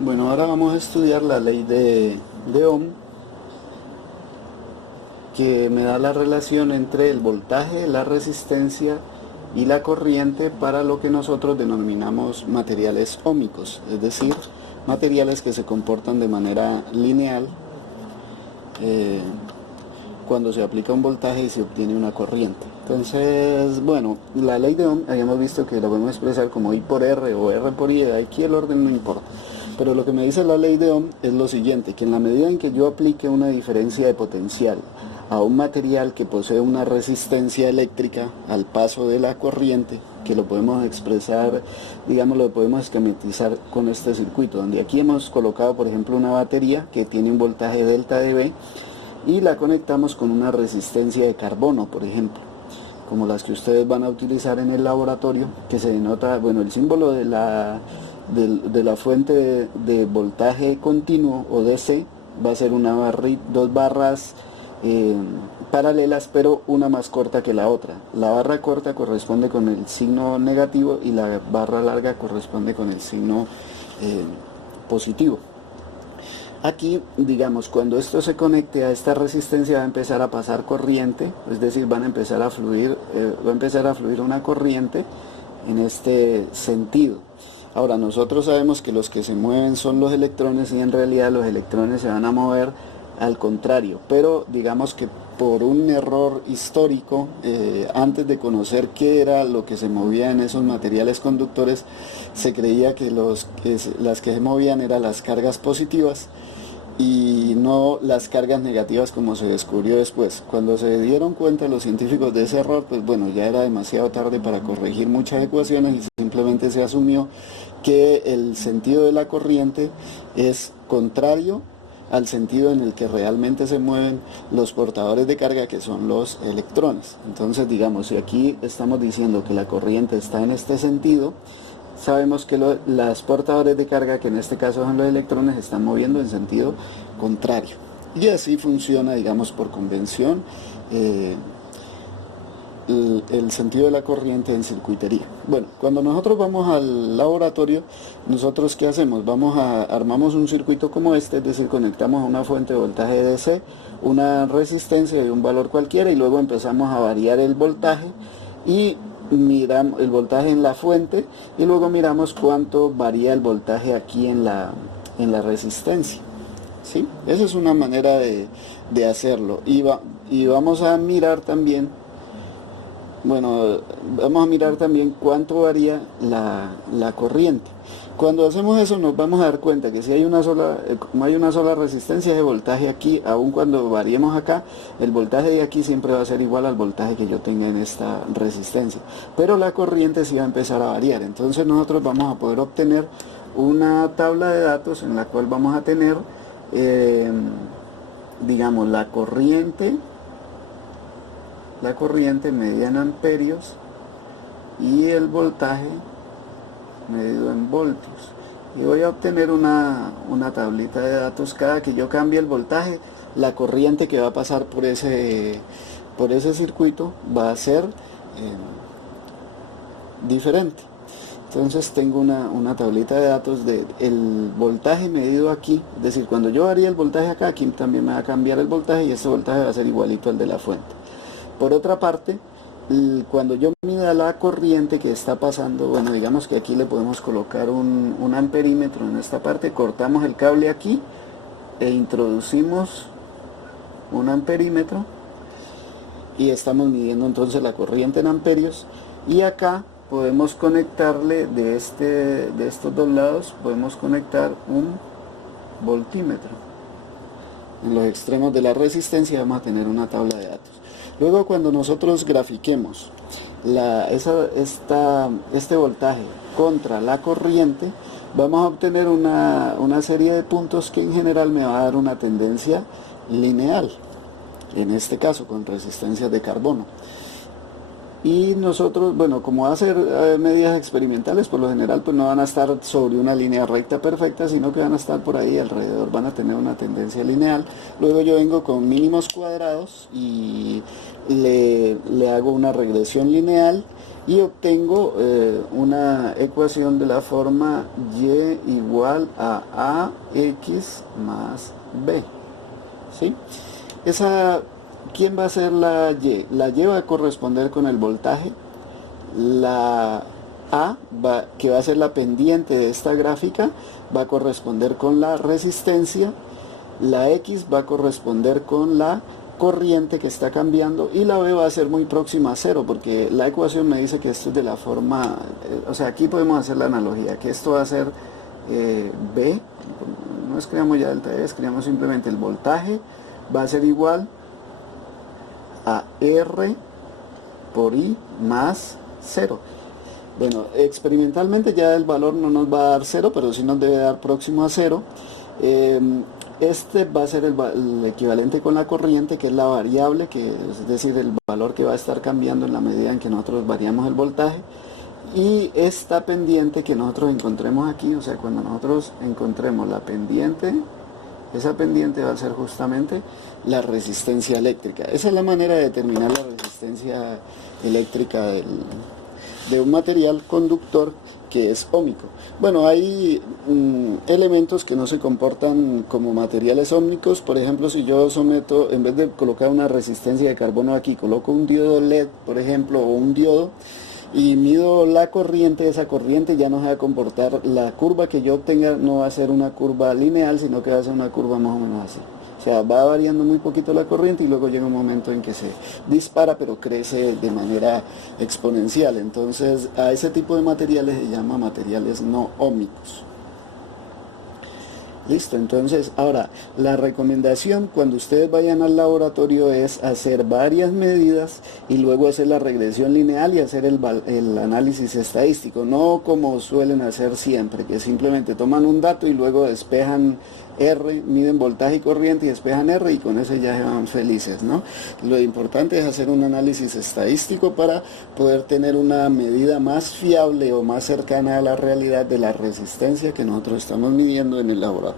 Bueno, ahora vamos a estudiar la ley de Ohm, que me da la relación entre el voltaje, la resistencia y la corriente para lo que nosotros denominamos materiales óhmicos, es decir, materiales que se comportan de manera lineal eh, cuando se aplica un voltaje y se obtiene una corriente. Entonces, bueno, la ley de Ohm habíamos visto que la podemos expresar como I por R o R por I, aquí el orden no importa. Pero lo que me dice la ley de Ohm es lo siguiente, que en la medida en que yo aplique una diferencia de potencial a un material que posee una resistencia eléctrica al paso de la corriente, que lo podemos expresar, digamos, lo podemos esquematizar con este circuito, donde aquí hemos colocado, por ejemplo, una batería que tiene un voltaje delta dB y la conectamos con una resistencia de carbono, por ejemplo, como las que ustedes van a utilizar en el laboratorio, que se denota, bueno, el símbolo de la fuente de voltaje continuo o DC va a ser dos barras paralelas, pero una más corta que la otra. La barra corta corresponde con el signo negativo y la barra larga corresponde con el signo positivo. Aquí, digamos, cuando esto se conecte a esta resistencia va a empezar a pasar corriente, es decir, va a empezar a fluir una corriente en este sentido. Ahora, nosotros sabemos que los que se mueven son los electrones y en realidad los electrones se van a mover al contrario, pero digamos que por un error histórico, antes de conocer qué era lo que se movía en esos materiales conductores, se creía que las que se movían eran las cargas positivas y no las cargas negativas como se descubrió después. Cuando se dieron cuenta los científicos de ese error, pues bueno, ya era demasiado tarde para corregir muchas ecuaciones y simplemente se asumió que el sentido de la corriente es contrario al sentido en el que realmente se mueven los portadores de carga, que son los electrones. Entonces, digamos, si aquí estamos diciendo que la corriente está en este sentido, sabemos que las portadores de carga, que en este caso son los electrones, están moviendo en sentido contrario. Y así funciona, digamos, por convención, el sentido de la corriente en circuitería. Bueno, cuando nosotros vamos al laboratorio, nosotros ¿qué hacemos? Armamos un circuito como este, es decir, conectamos a una fuente de voltaje DC, una resistencia de un valor cualquiera y luego empezamos a variar el voltaje y miramos el voltaje en la fuente y luego miramos cuánto varía el voltaje aquí en la resistencia. ¿Sí? Esa es una manera de hacerlo. Y vamos a mirar también, bueno, vamos a mirar también cuánto varía la corriente. Cuando hacemos eso nos vamos a dar cuenta que si hay como hay una sola resistencia de voltaje aquí, aun cuando variemos acá, el voltaje de aquí siempre va a ser igual al voltaje que yo tenga en esta resistencia. Pero la corriente sí va a empezar a variar. Entonces nosotros vamos a poder obtener una tabla de datos en la cual vamos a tener, digamos, la corriente medida en amperios y el voltaje medido en voltios. Y voy a obtener una tablita de datos. Cada que yo cambie el voltaje, la corriente que va a pasar por ese circuito va a ser diferente. Entonces tengo una tablita de datos del voltaje medido aquí, es decir, cuando yo varíe el voltaje acá, aquí también me va a cambiar el voltaje y este voltaje va a ser igualito al de la fuente. Por otra parte, cuando yo mida la corriente que está pasando, bueno, digamos que aquí le podemos colocar un amperímetro en esta parte, cortamos el cable aquí e introducimos un amperímetro y estamos midiendo entonces la corriente en amperios y acá podemos conectarle de estos dos lados, podemos conectar un voltímetro. En los extremos de la resistencia vamos a tener una tabla de datos. Luego cuando nosotros grafiquemos este voltaje contra la corriente, vamos a obtener una serie de puntos que en general me va a dar una tendencia lineal, en este caso con resistencias de carbono. Y nosotros, bueno, como va a ser medidas experimentales, por lo general pues no van a estar sobre una línea recta perfecta, sino que van a estar por ahí alrededor, van a tener una tendencia lineal. Luego yo vengo con mínimos cuadrados y le hago una regresión lineal y obtengo una ecuación de la forma y igual a ax más b, ¿sí? ¿Quién va a ser la y? La y va a corresponder con el voltaje, la que va a ser la pendiente de esta gráfica, va a corresponder con la resistencia, la x va a corresponder con la corriente que está cambiando, y la b va a ser muy próxima a cero, porque la ecuación me dice que esto es de la forma, o sea, aquí podemos hacer la analogía, que esto va a ser b, no escribamos ya delta E, escribamos simplemente el voltaje, va a ser igual a R por I más 0. Bueno, experimentalmente ya el valor no nos va a dar 0, pero sí nos debe dar próximo a 0. Este va a ser el equivalente con la corriente, que es la variable, es decir, el valor que va a estar cambiando en la medida en que nosotros variamos el voltaje. Y esta pendiente que nosotros encontremos aquí, o sea, cuando nosotros encontremos la pendiente, esa pendiente va a ser justamente la resistencia eléctrica. Esa es la manera de determinar la resistencia eléctrica de un material conductor que es óhmico. Bueno, hay elementos que no se comportan como materiales óhmicos. Por ejemplo, si yo someto, en vez de colocar una resistencia de carbono aquí, coloco un diodo LED, por ejemplo, o un diodo, y mido la corriente, esa corriente ya no se va a comportar, la curva que yo obtenga no va a ser una curva lineal, sino que va a ser una curva más o menos así. O sea, va variando muy poquito la corriente y luego llega un momento en que se dispara, pero crece de manera exponencial. Entonces, a ese tipo de materiales se llama materiales no óhmicos. Listo, entonces ahora la recomendación cuando ustedes vayan al laboratorio es hacer varias medidas y luego hacer la regresión lineal y hacer el análisis estadístico, no como suelen hacer siempre, que simplemente toman un dato y luego despejan R, miden voltaje y corriente y despejan R y con eso ya se van felices, ¿no? Lo importante es hacer un análisis estadístico para poder tener una medida más fiable o más cercana a la realidad de la resistencia que nosotros estamos midiendo en el laboratorio.